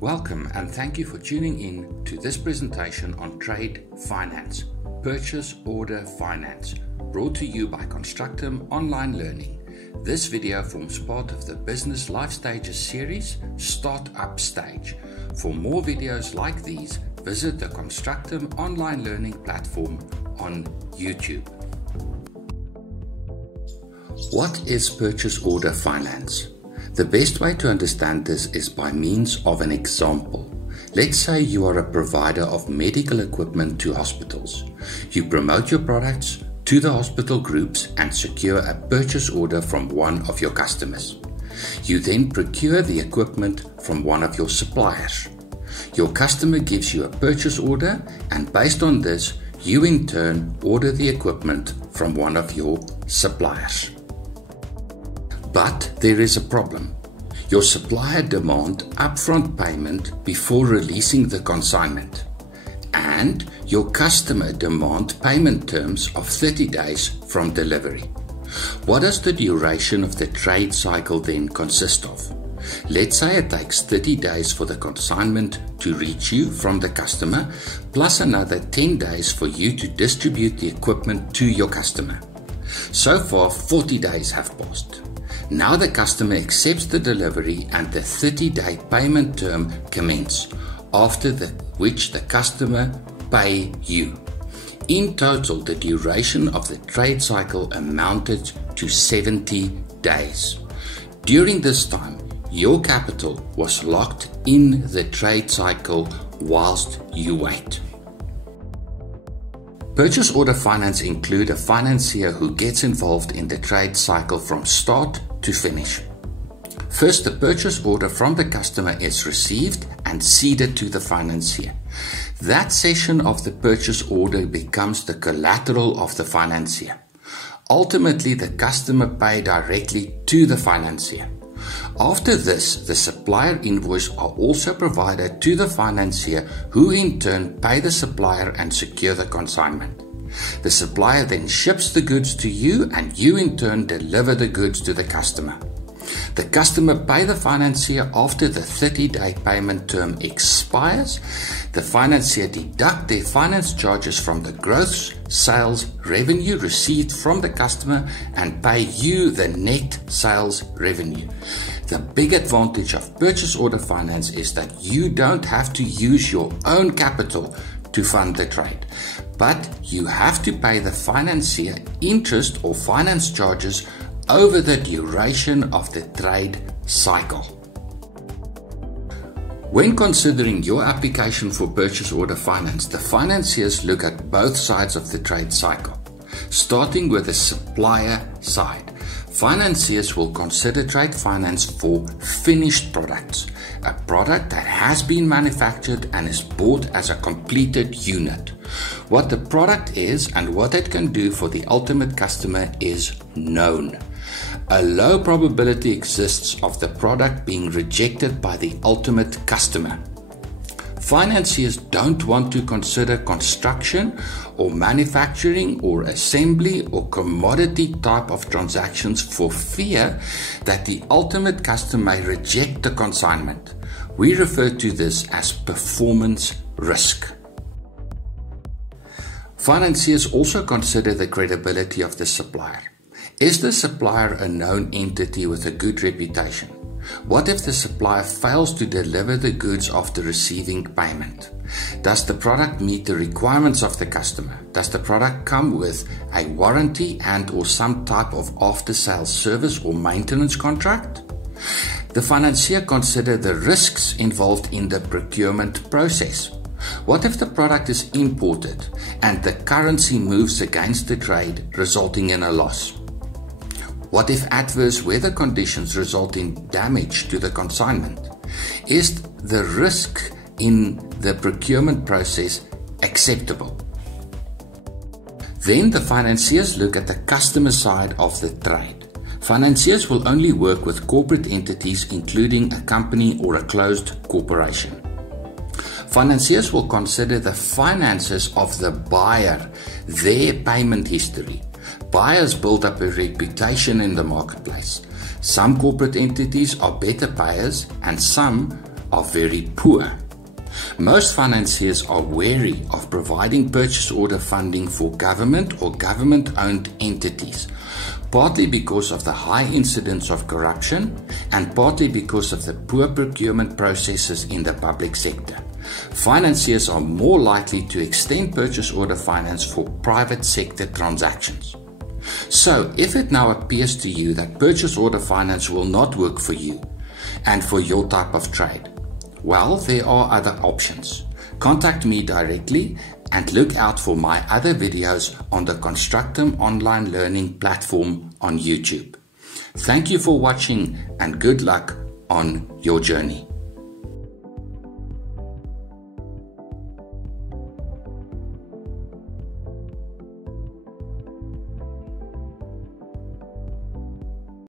Welcome and thank you for tuning in to this presentation on trade finance, purchase order finance, brought to you by Constructum Online Learning. This video forms part of the Business Life Stages series, Startup Stage. For more videos like these, visit the Constructum Online Learning platform on YouTube. What is purchase order finance? The best way to understand this is by means of an example. Let's say you are a provider of medical equipment to hospitals. You promote your products to the hospital groups and secure a purchase order from one of your customers. You then procure the equipment from one of your suppliers. Your customer gives you a purchase order, and based on this, you in turn order the equipment from one of your suppliers. But there is a problem. Your supplier demands upfront payment before releasing the consignment, and your customer demands payment terms of 30 days from delivery. What does the duration of the trade cycle then consist of? Let's say it takes 30 days for the consignment to reach you from the customer, plus another 10 days for you to distribute the equipment to your customer. So far, 40 days have passed. Now the customer accepts the delivery and the 30-day payment term commences, after which the customer pay you. In total, the duration of the trade cycle amounted to 70 days. During this time, your capital was locked in the trade cycle whilst you wait. Purchase order finance include a financier who gets involved in the trade cycle from start to finish. First, the purchase order from the customer is received and ceded to the financier. That session of the purchase order becomes the collateral of the financier. Ultimately, the customer pays directly to the financier. After this, the supplier invoices are also provided to the financier, who in turn pay the supplier and secure the consignment. The supplier then ships the goods to you, and you in turn deliver the goods to the customer. The customer pays the financier after the 30-day payment term expires. The financier deducts their finance charges from the gross sales revenue received from the customer and pay you the net sales revenue. The big advantage of purchase order finance is that you don't have to use your own capital to fund the trade, but you have to pay the financier interest or finance charges over the duration of the trade cycle. When considering your application for purchase order finance, the financiers look at both sides of the trade cycle. Starting with the supplier side, financiers will consider trade finance for finished products, a product that has been manufactured and is bought as a completed unit. What the product is and what it can do for the ultimate customer is known. A low probability exists of the product being rejected by the ultimate customer. Financiers don't want to consider construction or manufacturing or assembly or commodity type of transactions for fear that the ultimate customer may reject the consignment. We refer to this as performance risk. Financiers also consider the credibility of the supplier. Is the supplier a known entity with a good reputation? What if the supplier fails to deliver the goods after receiving payment? Does the product meet the requirements of the customer? Does the product come with a warranty and/or some type of after-sales service or maintenance contract? The financier considers the risks involved in the procurement process. What if the product is imported and the currency moves against the trade, resulting in a loss? What if adverse weather conditions result in damage to the consignment? Is the risk in the procurement process acceptable? Then the financiers look at the customer side of the trade. Financiers will only work with corporate entities, including a company or a closed corporation. Financiers will consider the finances of the buyer, their payment history. Buyers build up a reputation in the marketplace. Some corporate entities are better payers and some are very poor. Most financiers are wary of providing purchase order funding for government or government-owned entities, partly because of the high incidence of corruption and partly because of the poor procurement processes in the public sector. Financiers are more likely to extend purchase order finance for private sector transactions. So, if it now appears to you that purchase order finance will not work for you and for your type of trade, well, there are other options. Contact me directly and look out for my other videos on the Constructum online learning platform on YouTube. Thank you for watching and good luck on your journey.